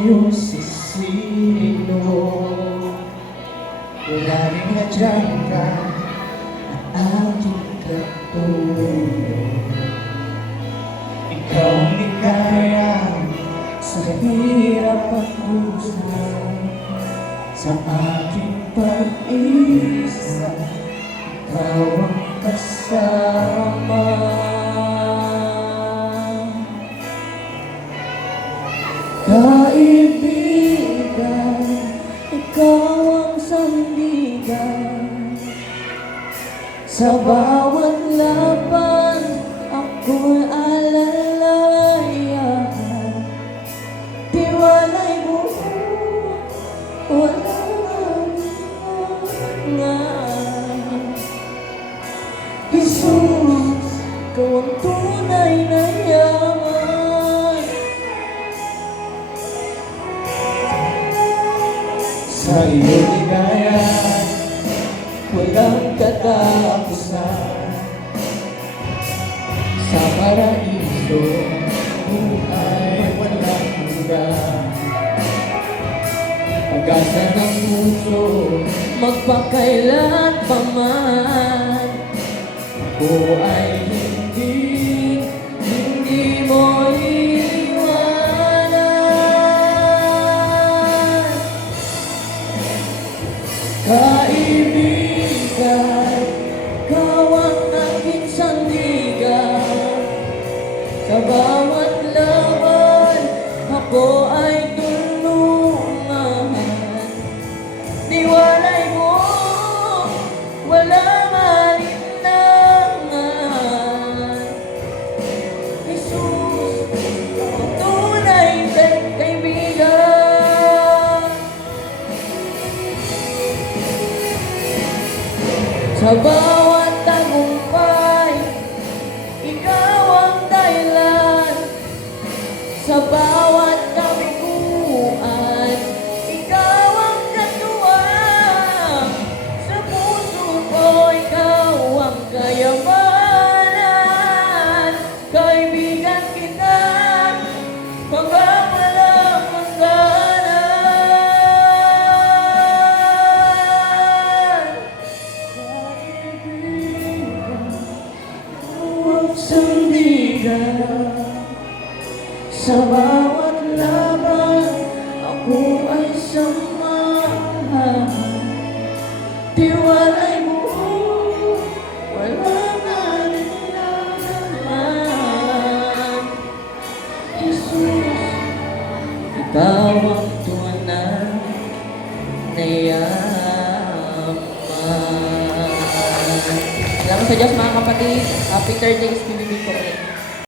tayo sisino. Wala rin nadyang ka at ating katulong. Ikaw ang ligaya sa hirap at puso, sa aking pag-isa, ikaw ang kasama. Kaibigan, ikaw ang sandigan. Sa bawat laban, ako'y alalayan. Tiwala'y buo, walang alinlangan. Jesus, ikaw ang tunay na yaman. Sa iyong ligaya, walang katapusan. Sa paraiso, buhay walang hanggan. Pag-asa ng puso, magpakailan pa man. Ako ay hindi mo iwanan. Kaibigan, ikaw ang aking sandigan. Sa bawat laban, ako ay tulungan. Tiwala'y mo, walang alinlangan. Jesus, ang tunay na kaibigan. Sa bawat tagumpay, ikaw ang dahilan. Sa bawat kabiguan, ikaw ang katuwang. Sa puso ko, ikaw ang kayamanan. Kaibigan kita hanggang walang hangganan. Kaibigan, huwag sandigan. Sa bawat laban, ako ay samahan. Tiwala'y buo, walang alinlangan. Jesus, ikaw ang tunay na yaman. Salamat sa Diyos mga kapatid. Happy 30 days, PBB po.